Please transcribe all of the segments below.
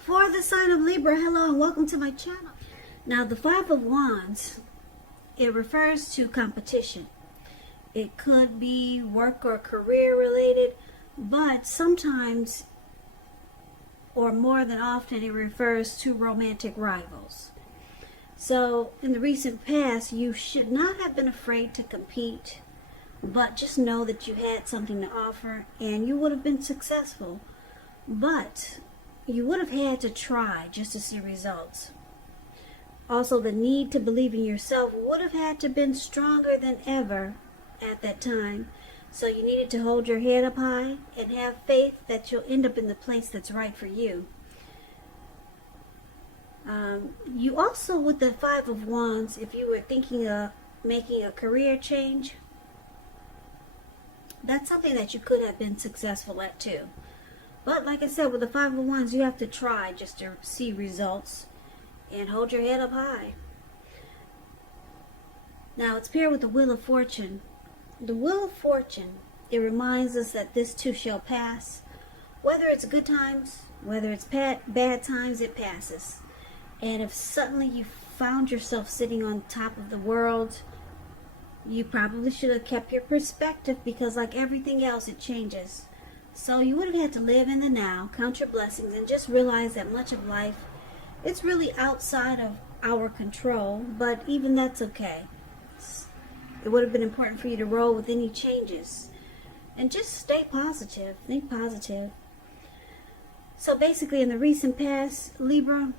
For the sign of Libra, hello and welcome to my channel. Now, the Five of Wands, it refers to competition. It could be work or career related, but sometimes, or more than often, it refers to romantic rivals. So, in the recent past, you should not have been afraid to compete, but just know that you had something to offer and you would have been successful. But you would have had to try just to see results. Also, the need to believe in yourself would have had to been stronger than ever at that time. So you needed to hold your head up high and have faith that you'll end up in the place that's right for you. You also, with the Five of Wands, if you were thinking of making a career change, that's something that you could have been successful at too. But like I said, with the Five of Wands, you have to try just to see results and hold your head up high. Now, it's paired with the Wheel of Fortune. The Wheel of Fortune, it reminds us that this too shall pass. Whether it's good times, whether it's bad times, it passes. And if suddenly you found yourself sitting on top of the world, you probably should have kept your perspective, because like everything else, it changes. So you would have had to live in the now, count your blessings, and just realize that much of life, it's really outside of our control, but even that's okay. It would have been important for you to roll with any changes. And just stay positive, think positive. So basically, in the recent past, Libra,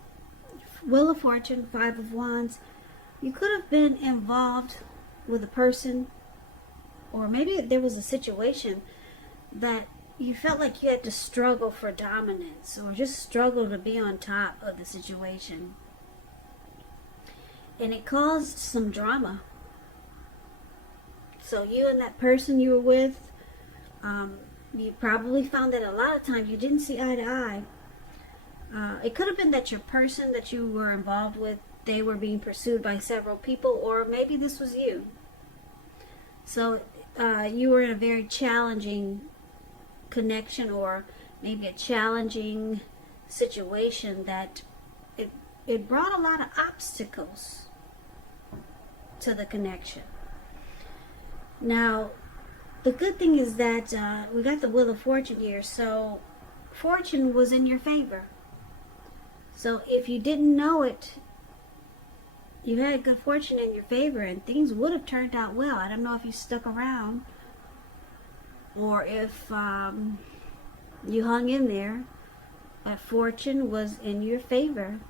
Wheel of Fortune, Five of Wands, you could have been involved with a person, or maybe there was a situation that you felt like you had to struggle for dominance, or just struggle to be on top of the situation. And it caused some drama. So you and that person you were with, you probably found that a lot of times you didn't see eye to eye. It could have been that your person that you were involved with, they were being pursued by several people, or maybe this was you. So you were in a very challenging connection, or maybe a challenging situation that it brought a lot of obstacles to the connection. Now, the good thing is that we got the Wheel of Fortune here, so fortune was in your favor. So if you didn't know it, you had good fortune in your favor and things would have turned out well. I don't know if you stuck around, or if you hung in there, that fortune was in your favor.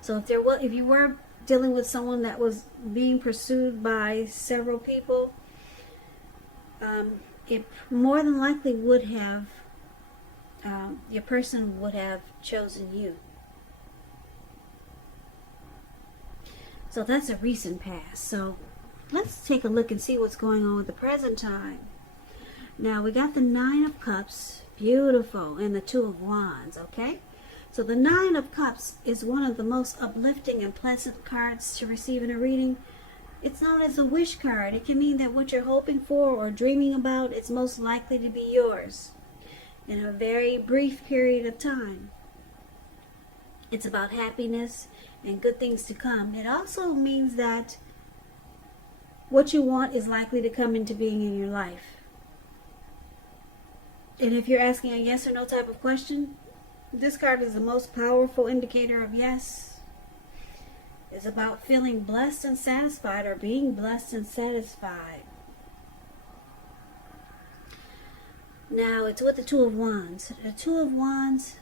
So if you were dealing with someone that was being pursued by several people, it more than likely would have, your person would have chosen you. So that's a recent past. So let's take a look and see what's going on with the present time. Now, we got the Nine of Cups, beautiful, and the Two of Wands, okay? So the Nine of Cups is one of the most uplifting and pleasant cards to receive in a reading. It's known as a wish card. It can mean that what you're hoping for or dreaming about, it's most likely to be yours in a very brief period of time. It's about happiness and good things to come. It also means that what you want is likely to come into being in your life. And if you're asking a yes or no type of question, this card is the most powerful indicator of yes. It's about feeling blessed and satisfied, or being blessed and satisfied. Now, it's with the Two of Wands. The Two of Wands,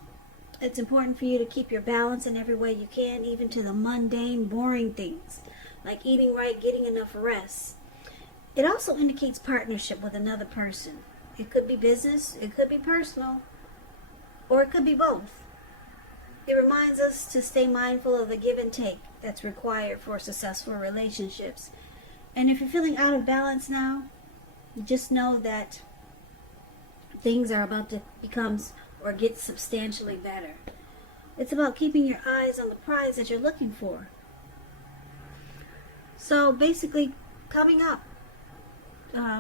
it's important for you to keep your balance in every way you can, even to the mundane, boring things, like eating right, getting enough rest. It also indicates partnership with another person. It could be business, it could be personal, or it could be both. It reminds us to stay mindful of the give and take that's required for successful relationships. And if you're feeling out of balance now, just know that things are about to become or get substantially better. It's about keeping your eyes on the prize that you're looking for. So basically, coming up,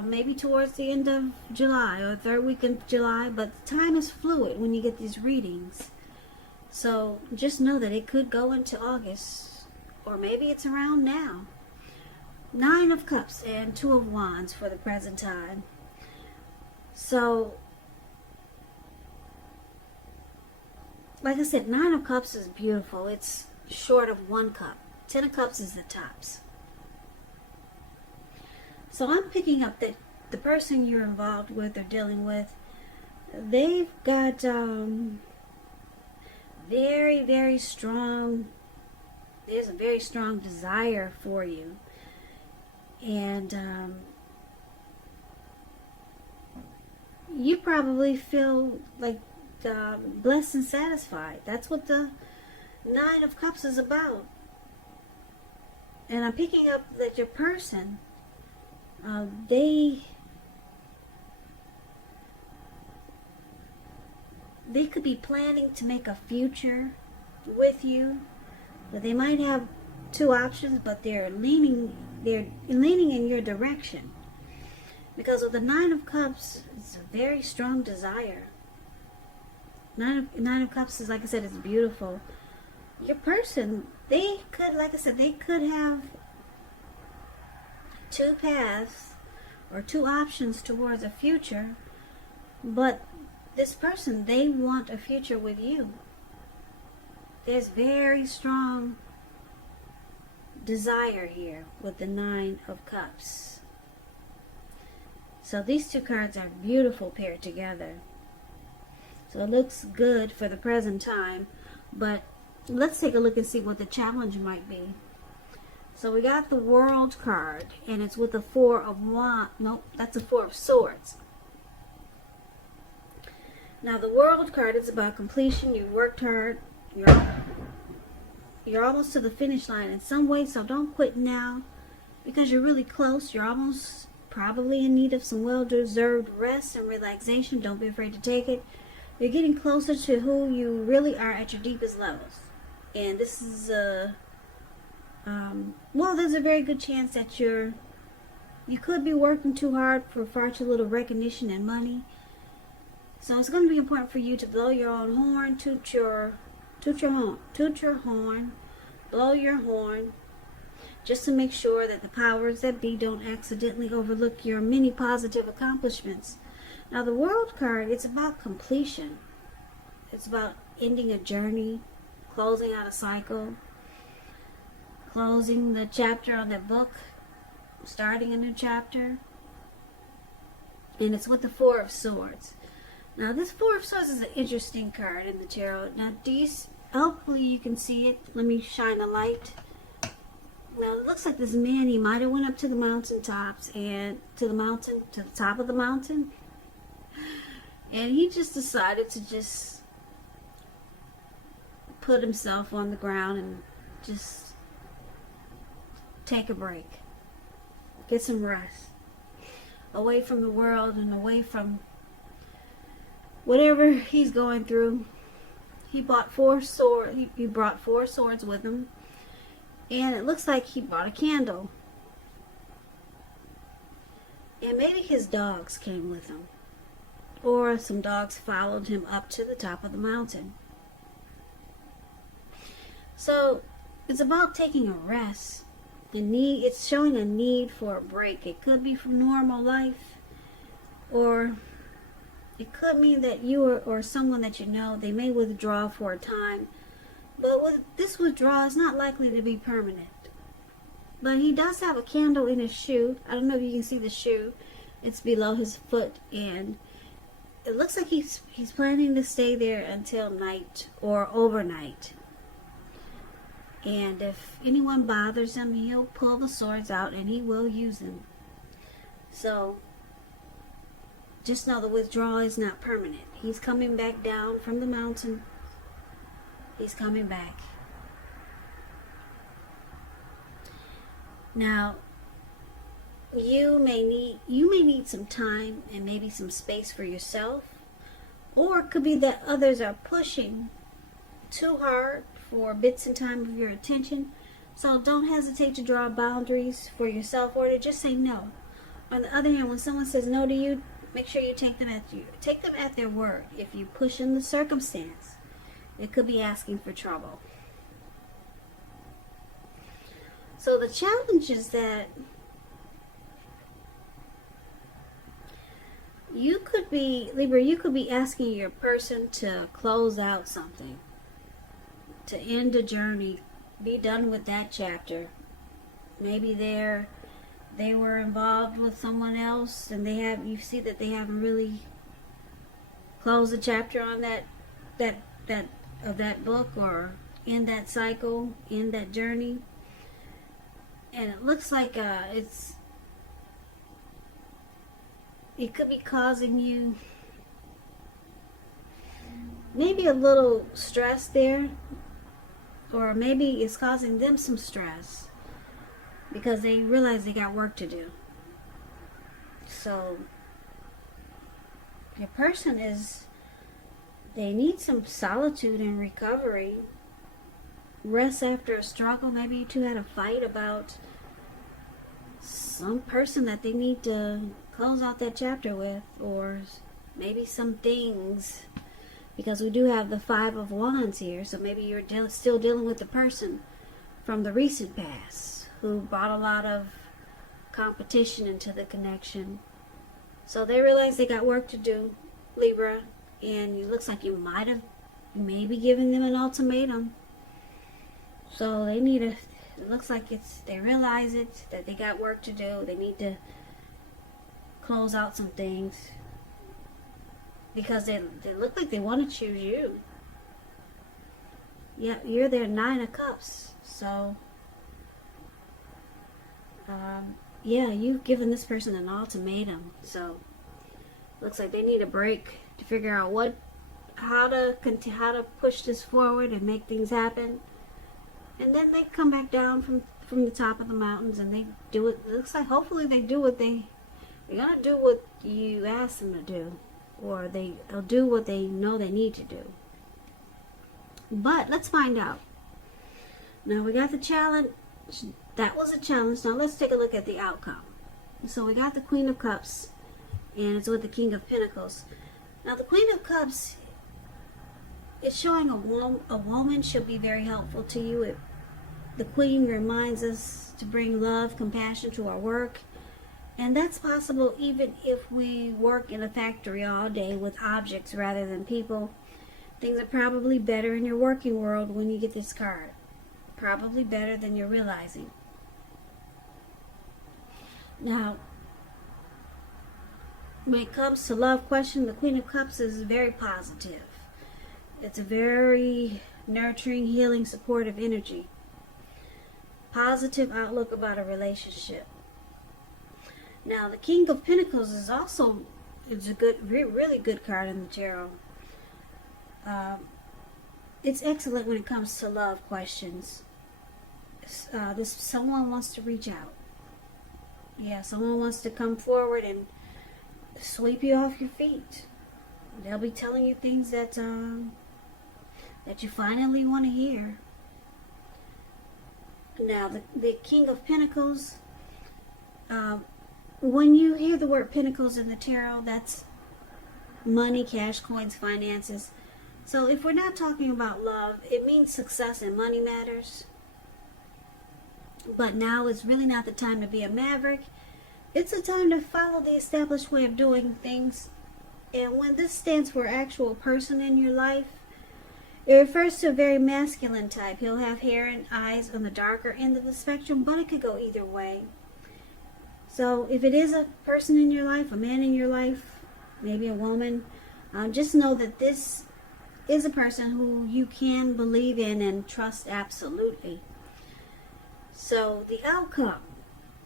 maybe towards the end of July or third week of July, but time is fluid when you get these readings. So just know that it could go into August, or maybe it's around now. 9 of Cups and 2 of Wands for the present time. So, like I said, 9 of Cups is beautiful. It's short of 1 cup. 10 of Cups is the tops. So I'm picking up that the person you're involved with or dealing with, they've got very, very strong, there's a very strong desire for you. And you probably feel like blessed and satisfied. That's what the 9 of Cups is about. And I'm picking up that your person, they could be planning to make a future with you, but they might have 2 options, but they're leaning in your direction. Because with the 9 of Cups, it's a very strong desire. 9 of Cups is, like I said, it's beautiful. Your person, they could, like I said, they could have 2 paths or 2 options towards a future, but this person, they want a future with you. There's very strong desire here with the 9 of Cups. So these 2 cards are beautiful paired together. So it looks good for the present time, but let's take a look and see what the challenge might be. So we got the World card, and it's with the 4 of Wands. Nope, that's a 4 of Swords. Now the World card is about completion. You worked hard. You're almost to the finish line in some way, so don't quit now because you're really close. You're almost probably in need of some well-deserved rest and relaxation. Don't be afraid to take it. You're getting closer to who you really are at your deepest levels. And this is well, there's a very good chance that you could be working too hard for far too little recognition and money. So it's going to be important for you to blow your own horn, toot your horn, blow your horn, just to make sure that the powers that be don't accidentally overlook your many positive accomplishments. Now the World card, it's about completion. It's about ending a journey, closing out a cycle, closing the chapter on that book, starting a new chapter. And it's with the 4 of Swords. Now this 4 of Swords is an interesting card in the tarot. Now hopefully you can see it. Let me shine a light. Now it looks like this man, he might have went up to the mountaintops and to the top of the mountain. And he just decided to just put himself on the ground and just take a break. Get some rest. Away from the world and away from whatever he's going through. He bought 4 swords. He brought 4 swords with him. And it looks like he bought a candle. And maybe his dogs came with him. Or some dogs followed him up to the top of the mountain. So it's about taking a rest. It's showing a need for a break. It could be from normal life, or it could mean that you or someone that you know, they may withdraw for a time. But with this withdrawal, it's not likely to be permanent. But he does have a candle in his shoe. I don't know if you can see the shoe. It's below his foot, and it looks like he's planning to stay there until night or overnight. And if anyone bothers him, he'll pull the swords out and he will use them. So just know the withdrawal is not permanent. He's coming back down from the mountain. He's coming back. Now, you may need some time and maybe some space for yourself, or it could be that others are pushing too hard for bits and time of your attention. So don't hesitate to draw boundaries for yourself, or to just say no. On the other hand, when someone says no to you, make sure you take them at their word. If you push in the circumstance, It could be asking for trouble. So the challenge is that you could be, Libra, you could be asking your person to close out something, to end a journey, be done with that chapter. Maybe they were involved with someone else, and you see that they haven't really closed the chapter on that book, or in that cycle, in that journey. And it looks like it could be causing you maybe a little stress there, or maybe it's causing them some stress because they realize they got work to do. So your person they need some solitude and recovery, rest after a struggle. Maybe you two had a fight about some person that they need to close out that chapter with, or maybe some things, because we do have the 5 of Wands here. So maybe you're still dealing with the person from the recent past who brought a lot of competition into the connection. So they realize they got work to do, Libra, and it looks like you might have maybe given them an ultimatum. So it looks like they realize it, that they got work to do. They need to close out some things because they look like they want to choose you. Yeah, you're their 9 of Cups. So yeah, you've given this person an ultimatum. So looks like they need a break to figure out how to push this forward and make things happen. And then they come back down from the top of the mountains, and they do it. It looks like hopefully they do what they're gonna do what you ask them to do, or they'll do what they know they need to do. But let's find out. Now we got the challenge. That was a challenge. Now let's take a look at the outcome. So we got the Queen of Cups, and it's with the King of Pentacles. Now the Queen of Cups, it's showing a woman should be very helpful to you. The Queen reminds us to bring love, compassion to our work. And that's possible even if we work in a factory all day with objects rather than people. Things are probably better in your working world when you get this card. Probably better than you're realizing. Now, when it comes to love question, the Queen of Cups is very positive. It's a very nurturing, healing, supportive energy. Positive outlook about a relationship. Now, the King of Pentacles is also a good, really good card in the tarot. It's excellent when it comes to love questions. Someone wants to reach out. Yeah, someone wants to come forward and sweep you off your feet. They'll be telling you things that you finally want to hear. Now, the King of Pentacles, when you hear the word Pentacles in the tarot, that's money, cash, coins, finances. So if we're not talking about love, it means success and money matters. But now it's really not the time to be a maverick. It's a time to follow the established way of doing things. And when this stands for actual person in your life, it refers to a very masculine type. He'll have hair and eyes on the darker end of the spectrum, but it could go either way. So if it is a person in your life, a man in your life, maybe a woman, just know that this is a person who you can believe in and trust absolutely. So the outcome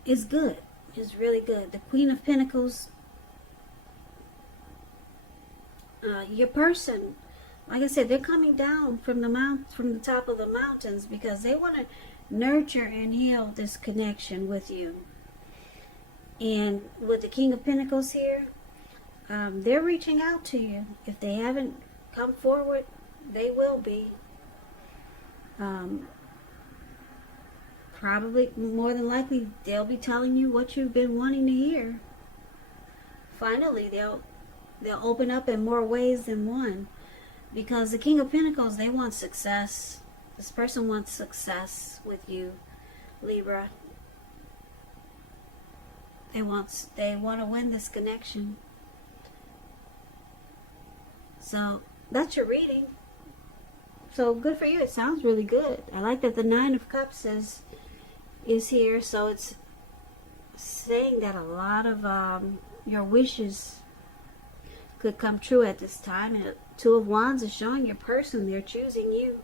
is good. It's really good. The Queen of Pentacles, your person, like I said, they're coming down from the top of the mountains because they want to nurture and heal this connection with you. And with the King of Pentacles here, they're reaching out to you. If they haven't come forward, they will be. Probably, more than likely, they'll be telling you what you've been wanting to hear. Finally, they'll open up in more ways than one. Because the King of Pentacles, they want success. This person wants success with you, Libra. They want to win this connection. So that's your reading. So good for you. It sounds really good. I like that the Nine of Cups is here. So it's saying that a lot of your wishes could come true at this time. And Two of Wands is showing your person. They're choosing you.